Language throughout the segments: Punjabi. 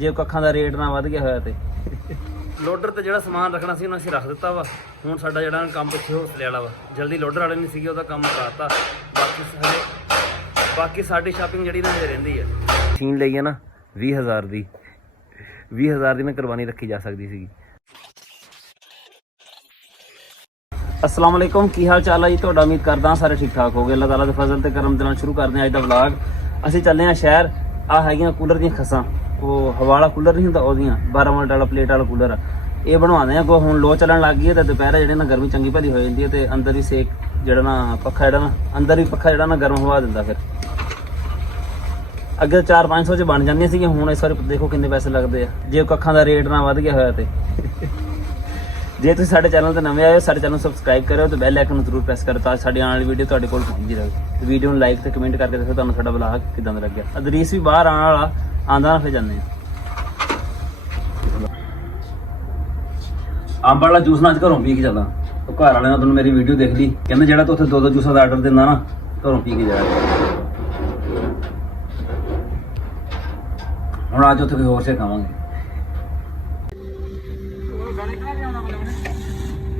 ਜੇ ਕੱਖਾਂ ਦਾ ਰੇਟ ਨਾ ਵੱਧ ਗਿਆ ਹੋਇਆ ਤੇ ਲੋਡਰ ਤੇ ਜਿਹੜਾ ਸਮਾਨ ਰੱਖਣਾ ਸੀ ਉਹਨਾਂ ਅਸੀਂ ਰੱਖ ਦਿੱਤਾ ਵਾ। ਹੁਣ ਸਾਡਾ ਜਿਹੜਾ ਕੰਮ ਪਿੱਛੇ ਹੌਸਲੇ ਵਾਲਾ ਵਾ, ਜਲਦੀ ਲੋਡਰ ਵਾਲੇ ਨਹੀਂ ਸੀਗੇ, ਉਹਦਾ ਕੰਮ ਕਰਾਤਾ। ਬਾਕੀ ਸਾਡੀ ਸ਼ਾਪਿੰਗ ਜਿਹੜੀ ਨਾ ਹਜੇ ਰਹਿੰਦੀ ਹੈ। ਮਸ਼ੀਨ ਲਈ ਹੈ ਨਾ 20,000 ਦੀ, 20,000 ਦੀ ਮੈਂ ਕੁਰਬਾਨੀ ਰੱਖੀ ਜਾ ਸਕਦੀ ਸੀਗੀ। अस्सलाम वालेकुम, की हाल चाल है जी ਤੁਹਾਡਾ? उम्मीद करदा सारे ठीक ठाक हो गए। अल्लाह ताला दे फजल ते करम दे नाल शुरू करदे अज दा व्लॉग। ਅਸੀਂ ਚੱਲੇ ਆ शहर। आ हैगियां कूलर ਦੀਆਂ ਖਸਾਂ, ਉਹ ਹਵਾ ਵਾਲਾ ਕੂਲਰ ਨਹੀਂ ਹੁੰਦਾ, ਉਹਦੀਆਂ 12 ਵੋਲਟ ਵਾਲਾ ਪਲੇਟ ਵਾਲਾ ਕੂਲਰ ਇਹ ਬਣਵਾਉਂਦੇ ਆ। ਹੁਣ ਲੋ ਚੱਲਣ ਲੱਗ ਗਈ ਹੈ ਤੇ ਦੁਪਹਿਰ ਜਿਹੜੇ ਨਾ ਗਰਮੀ ਚੰਗੀ ਭਲੀ ਹੋ ਜਾਂਦੀ ਹੈ ਤੇ ਅੰਦਰ ਹੀ ਸੇਕ ਜਿਹੜਾ ਨਾ ਪੱਖਾ ਜਿਹੜਾ ਨਾ ਅੰਦਰ ਹੀ ਪੱਖਾ ਜਿਹੜਾ ਨਾ ਗਰਮ ਹਵਾ ਦਿੰਦਾ। ਫਿਰ ਅੱਗੇ 4-500 ਚ ਬਣ ਜਾਂਦੀਆਂ ਸੀਗੀਆਂ, ਹੁਣ ਇਸ ਵਾਰ ਦੇਖੋ ਕਿੰਨੇ ਪੈਸੇ ਲੱਗਦੇ ਆ ਜੇ ਕੱਖਾਂ ਦਾ ਰੇਟ ਨਾ ਵੱਧ ਗਿਆ ਹੋਇਆ ਤੇ। ਜੇ ਤੁਸੀਂ ਸਾਡੇ ਚੈਨਲ ਤੇ ਨਵੇਂ ਆਏ ਹੋ, ਸਾਡੇ ਚੈਨਲ ਨੂੰ ਸਬਸਕ੍ਰਾਈਬ ਕਰਿਓ ਤੇ ਬੈਲ ਆਈਕਨ ਨੂੰ ਜ਼ਰੂਰ ਪ੍ਰੈਸ ਕਰੋ ਤਾਂ ਸਾਡੀ ਆਉਣ ਵਾਲੀ ਵੀਡੀਓ ਤੁਹਾਡੇ ਕੋਲ ਪਹੁੰਚਦੀ ਰਹੇ। ਤੇ ਵੀਡੀਓ ਨੂੰ ਲਾਈਕ ਤੇ ਕਮੈਂਟ ਕਰਕੇ ਦੱਸੋ ਤੁਹਾਨੂੰ ਸਾਡਾ ਵਲੌਗ ਕਿਦਾਂ ਦਾ ਲੱਗਿਆ। ਅਦਰੀਸ ਵੀ ਬਾਹਰ ਆਉਣ ਵਾਲਾ ਆਂਦਾ ਨਾ, ਫਿਰ ਜਾਂਦੇ ਆ। ਅੰਬ ਵਾਲਾ ਜੂਸ ਨਾ ਅੱਜ ਘਰੋਂ ਪੀ ਕੇ ਚੱਲਾਂ। ਉਹ ਘਰ ਵਾਲਿਆਂ ਨੇ ਤੁਹਾਨੂੰ ਮੇਰੀ ਵੀਡੀਓ ਦੇਖ ਲਈ, ਕਹਿੰਦੇ ਜਿਹੜਾ ਤੂੰ ਉੱਥੇ 2-2 ਜੂਸਾਂ ਦਾ ਆਰਡਰ ਦਿੰਦਾ ਨਾ, ਘਰੋਂ ਪੀ ਕੇ ਜਾਇਆ। ਹੁਣ ਅੱਜ ਉੱਥੇ ਕੋਈ ਹੋਰ ਸੇ ਖਾਵਾਂਗੇ।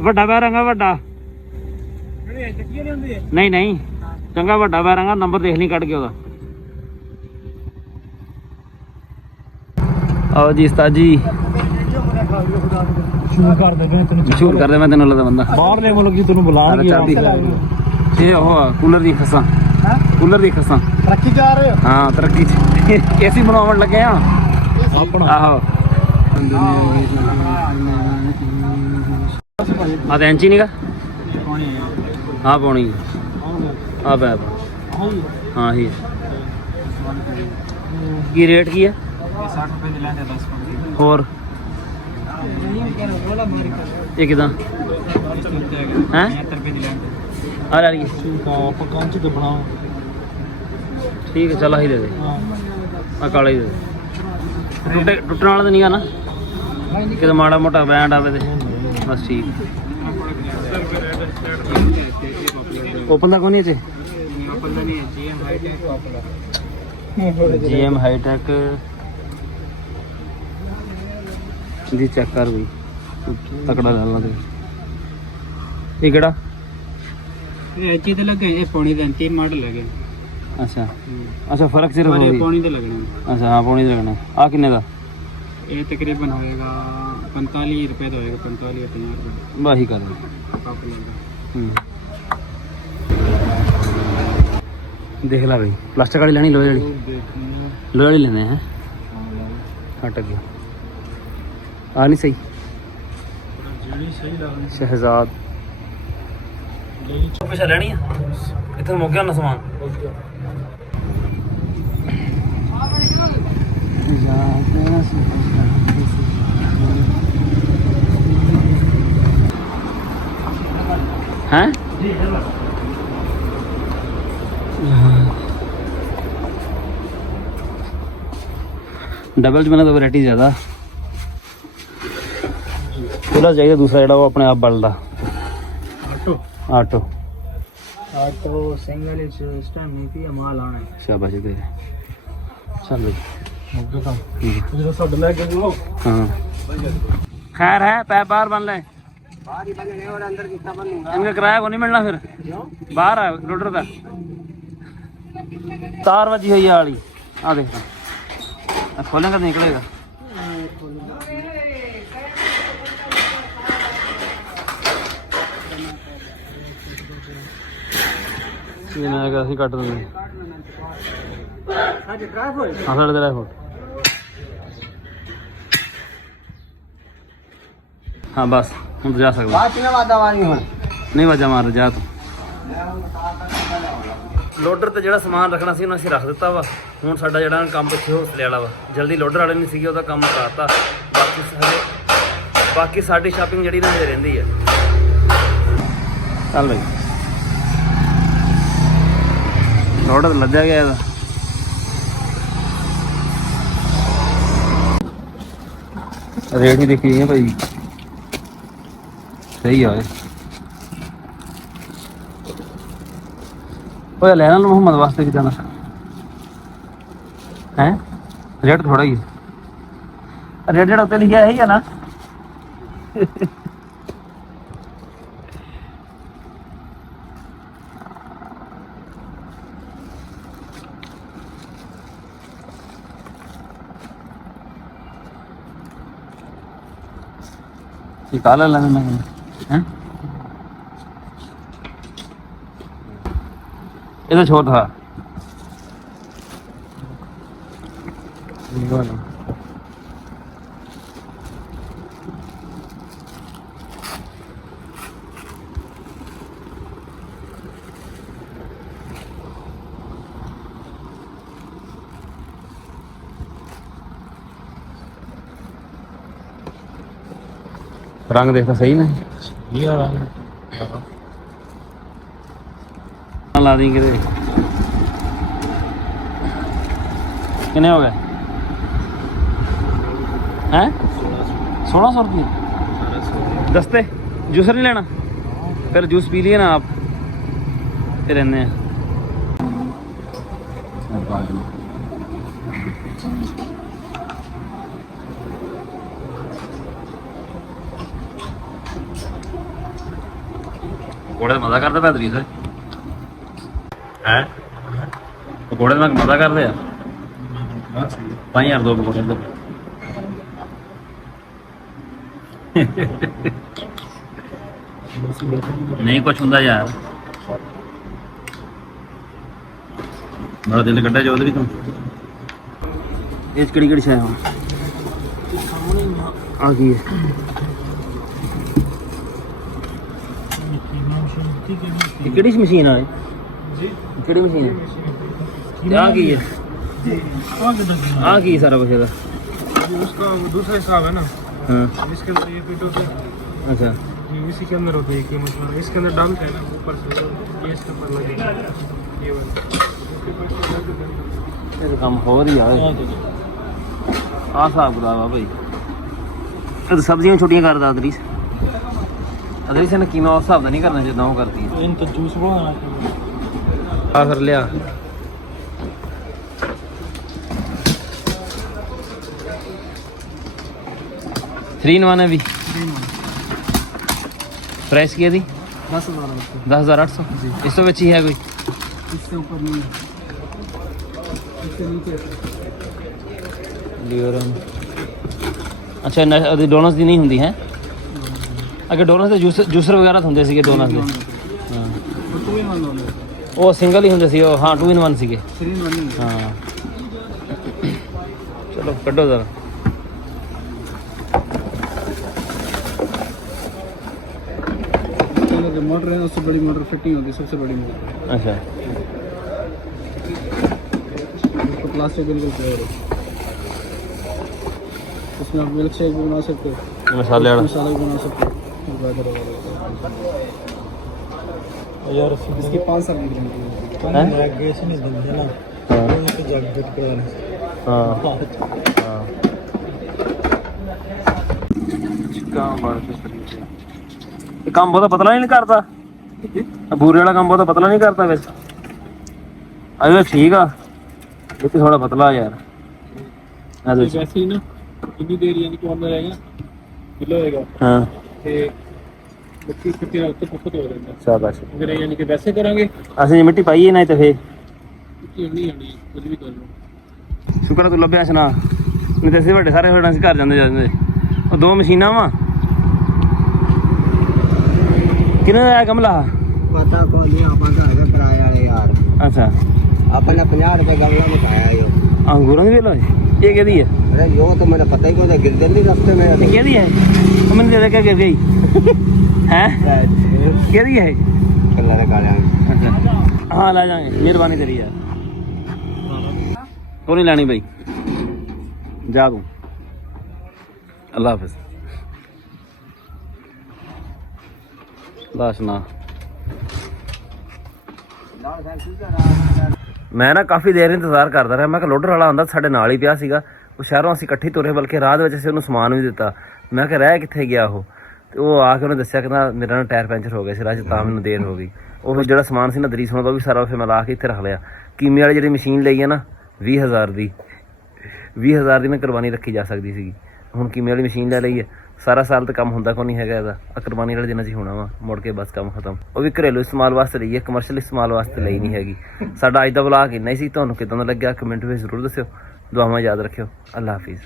ਵੱਡਾ ਬੈਰੰਗਾ ਵੱਡਾ ਨਹੀਂ ਨਹੀਂ ਚੰਗਾ ਵੱਡਾ ਬੈਰੰਗਾ, ਨੰਬਰ ਦੇਖ ਲਈ ਕੱਢ ਕੇ ਉਹਦਾ। ਆਓ ਜੀ ਉਸਤਾਦ ਜੀ, ਮਸ਼ਹੂਰ ਕਰਦੇ ਮੈਂ ਤੈਨੂੰ ਲੱਗਦਾ ਬੰਦਾ ਬਾਹਰਲੇ ਮੁਲਕ ਜੀ ਤੈਨੂੰ ਬੁਲਾਉਣਗੇ। ਇਹ ਉਹ ਕੂਲਰ ਦੀ ਖਸਾਂ, ਕੂਲਰ ਦੀ ਖਸਾਂ ਤਰੱਕੀ ਜਾ ਰਹੇ ਹੋ? ਹਾਂ ਤਰੱਕੀ ਚ ਏਸੀ ਬਣਾਉਣ ਲੱਗੇ ਆ ਆਪਣਾ। ਆਹੋ ਆ ਤਾਂ ਇੰਚੀ ਨੀਗਾ, ਹਾਂ ਪਾਉਣੀ ਆ ਪੈਪ। ਹਾਂ ਹੀ ਕੀ ਰੇਟ ਕੀ ਹੈ? 60 ਰੁਪਏ ਦੀ ਲੈਂਦੇ 10 ਹੋਰ ਇਹ ਕਿਦਾਂ ਹੈ? 70 ਰੁਪਏ ਦੀ ਲੈਂਦੇ ਆ ਲੈ ਲਈਏ। ਪਕਾਉਣ ਚ ਤੇ ਬਣਾਓ ਠੀਕ ਹੈ, ਚੱਲ ਆਹੀ ਦੇ ਦੇ। ਆ ਕਾਲਾ ਹੀ ਦੇ ਦੇ, ਟੁੱਟਣ ਵਾਲਾ ਤਾਂ ਨਹੀਂ ਆ ਨਾ ਕਿਤੇ ਮਾੜਾ ਮੋਟਾ ਬੈਂਡ ਆਵੇ ਤੇ ਬਸ ਠੀਕ। ਓਪਨ ਦਾ ਕੋਈ ਨਹੀਂ ਇੱਥੇ? GM ਹਾਈਟੈਕ ਦੀ ਚੈੱਕ ਕਰ ਵੀ ਤਕੜਾ ਲੈ ਲਾ ਦੇ। ਇਹ ਕਿਹੜਾ? ਇਹ ਐਚੀ ਤੇ ਲੱਗੇ, ਇਹ ਪੌਣੀ ਦਾ 3 ਮਾਡਲ ਹੈਗੇ। ਅੱਛਾ ਅੱਛਾ, ਫਰਕ ਸਿਰਫ ਹੋਈ ਪੌਣੀ ਤੇ ਲੱਗਣਾ। ਅੱਛਾ ਹਾਂ ਪੌਣੀ ਤੇ ਲੱਗਣਾ। ਆ ਕਿੰਨੇ ਦਾ? ਇਹ ਤਕਰੀਬਨ ਹੋਏਗਾ 45 ਰੁਪਏ ਦਾ ਹੋਏਗਾ, 45 ਜਾਂ 50 ਰੁਪਏ ਬਾਹੀ ਕਰ ਦੇਖ ਲਾ ਬਈ। ਪਲਾਸਟਿਕ ਵਾਲੀ ਲੈਣੀ ਲੋਹੇ ਵਾਲੀ? ਲੋਹੇ ਵਾਲੀ ਲੈਣੇ ਹੈ। ਹਟ ਗਿਆ ਆ ਨਹੀਂ ਸਹੀ ਸ਼ਹਿਜ਼ਾਦ ਪੈਸਾ ਲੈਣੀ ਆ ਇੱਥੇ ਮੁੱਕ ਗਿਆ ਨਾ ਸਮਾਨ। ਹੈ डबल च मैंने तो वैरायटी ज़्यादा खुला चाहिए। दूसरा जो अपने आप बलदा auto auto auto single system नहीं थी, माल आना है। शाबाश दे चल हाँ खैर है पैप बाहर बन ले, इनका किराया को नहीं मिलना फिर बाहर है लोडर का। तार वजी हुई वाली आ देख खोलेंगे तो निकलेगा। मैं कट देंगे। हाँ साढ़े 3 फुट। हाँ बस हम जा सकते नहीं वाजा मार जा तू। ਲੋਡਰ ਤੇ ਜਿਹੜਾ ਸਮਾਨ ਰੱਖਣਾ ਸੀ ਉਹਨਾਂ ਅਸੀਂ ਰੱਖ ਦਿੱਤਾ ਵਾ। ਹੁਣ ਸਾਡਾ ਜਿਹੜਾ ਕੰਮ ਪਿੱਛੇ ਹੌਸਲੇ ਵਾਲਾ ਵਾ, ਜਲਦੀ ਲੋਡਰ ਵਾਲੇ ਨਹੀਂ ਸੀਗੇ, ਉਹਦਾ ਕੰਮ ਕਰਾਤਾ। ਬਾਕੀ ਸਾਡੀ ਸ਼ਾਪਿੰਗ ਜਿਹੜੀ ਨਾ ਹਜੇ ਰਹਿੰਦੀ ਹੈ। ਚੱਲ ਬਈ ਲੋਡਰ ਲੱਦਿਆ ਗਿਆ ਇਹਦਾ। ਰੇਟ ਵੀ ਦੇਖੀ ਹੈ ਭਾਈ, ਸਹੀ ਆ। ਉਹ ਲੈਣਾ ਮੁਹੰਮਦ ਵਾਸਤੇ ਵੀ ਜਾਣਾ ਹੈ, ਰੇਟ ਥੋੜਾ ਹੀ रेट जेड़ा उत्ते लिखिया है ही है ना ये काला लगना है ये तो छोटा रंग देखा सही ना ला दी कि कितने हो गए हैं 1600 रुपये दस्ते जूसर नहीं लेना फिर जूस पी लिए ना आप फिर रहने पकौड़े मजा करता पै तरीक है पकौड़े में मजा करते हैं 5000 दो पकौड़े दो नहीं कुछ होंगे यार बड़ा दिल कड्डा चौधरी तू ये कड़ी कड़ी शाय आ गई है किहड़ी मशीन है किहड़ी मशीन है आ गई है आ गई सारा कुछ उसका दूसरा हिसाब है ना हाँ इसके अंदर ये फिट होता है अच्छा इसी के अंदर होता है कि मतलब इसके अंदर डालते हैं ना ऊपर से ये इसके ऊपर लगेगा ये वाला काम हो रही है आ साहब गुलाबा भाई तो सब्जियां छोटियां कर दा अदरीस अदरीस ने कीमा उस हिसाब दा नहीं करना जितना वो करती है इन तो जूस बनाना आ कर लिया थ्री इन वन है भी प्राइस की है दी 10,800 इस तो बची है कोई इससे ऊपर नहीं है इससे नीचे लियोरन अच्छा डोनट्स दी नहीं ਹੁੰਦੀ ਹੈ अगर डोनट्स ਦੇ ਜੂਸਰ ਵਗੈਰਾ ਹੁੰਦੇ ਸੀਗੇ ਡੋਨट्स ਦੇ ਹਾਂ वो 2 in 1 होने ਉਹ ਸਿੰਗਲ ਹੀ ਹੁੰਦੇ ਸੀ ਉਹ ਹਾਂ 2 in 1 ਸੀਗੇ 3 in 1 नहीं ਹਾਂ ਚਲੋ ਕੱਢੋ ਜ਼ਰਾ जो मोटर है उससे बड़ी मोटर फिटिंग होती है सबसे बड़ी मोटर अच्छा उसको प्लास्टिक बिल्कुल प्योर है उसमें आप मिल्क शेक भी बना सकते हो मसाले वाला मसाला भी बना सकते हो गाजर वगैरह यार इसकी 5 साल की गारंटी है गैस नहीं देंगे ना तो जग फिट करवाने हाँ हाँ काम बड़ा ये काम बहुत पतला नहीं करता बूरे वाला काम बहुत पतला नहीं करता वैसे अरे ठीक है ये थोड़ा पतला यार वैसे ही ना कितनी देर यानी कि अंदर रहेगा किलो होएगा हाँ ते मिट्टी कितनी रात तक पकड़ हो जाएगा शाबाश अगर यानी कि वैसे करेंगे असं मिट्टी पाई ना तो फिर मिट्टी नहीं आनी कुछ भी कर लो शुक्र है तू लभ्या सना नहीं तो असं बड़े सारे होना घर जाते जाते वो दो मशीना वा किन्ने दा गमला पता को नहीं आपन का है किराया वाले यार अच्छा अपन ने 50 रुपए गमला मुकाया यो अंगूरों की वेलो ये केदी है अरे यो तो मुझे पता ही को गिर जल्दी रास्ते में ये केदी है तो मैंने दे के गिर गई हैं केदी है कलर काले अच्छा हाँ ला जाएंगे मेहरबानी तेरी यार को नहीं लानी भाई जा तू अल्लाह हाफिज लाश ना मैं ना काफ़ी देर इंतजार करता रहा मैं लोडर वाला आंदा साढ़े नाल ही पिया सीगा वो शहरों असीं इकट्ठे तुरे बल्कि राह दे विच असीं उहनूं समान भी दिता मैं कहा रह कित्थे गया वो तो वो आके उन्हें दस्सिया कहना मेरा ना टायर पैंचर हो गया सी राह च तां मैनूं देर हो गई वो फिर जिहड़ा समान सी ना दरीस होना भी सारा फिर मैं ला के इत्थे रख लिया कीमे वाली जिहड़ी मशीन लई है ना 20,000 दी 20,000 दी मैं कुरबानी रखी जा सकदी सीगी ਹੁਣ ਕੀਮੇ ਵਾਲੀ ਮਸ਼ੀਨ ਲੈ ਲਈ ਹੈ, ਸਾਰਾ ਸਾਲ ਤਾਂ ਕੰਮ ਹੁੰਦਾ ਕੋਈ ਨਹੀਂ ਹੈਗਾ ਇਹਦਾ, ਕੁਰਬਾਨੀ ਵਾਲੇ ਦਿਨਾਂ 'ਚ ਹੀ ਹੋਣਾ ਵਾ, ਮੁੜ ਕੇ ਬਸ ਕੰਮ ਖਤਮ। ਉਹ ਵੀ ਘਰੇਲੂ ਇਸਤੇਮਾਲ ਵਾਸਤੇ ਲਈ ਹੈ, ਕਮਰਸ਼ੀਅਲ ਇਸਤੇਮਾਲ ਵਾਸਤੇ ਲਈ ਨਹੀਂ ਹੈਗੀ। ਸਾਡਾ ਅੱਜ ਦਾ ਵਲੌਗ ਇੰਨਾ ਹੀ ਸੀ। ਤੁਹਾਨੂੰ ਕਿੱਦਾਂ ਦਾ ਲੱਗਿਆ ਕਮੈਂਟ ਵਿੱਚ ਜ਼ਰੂਰ ਦੱਸਿਓ। ਦੁਆਵਾਂ ਯਾਦ ਰੱਖਿਓ। ਅੱਲਾ ਹਾਫਿਜ਼।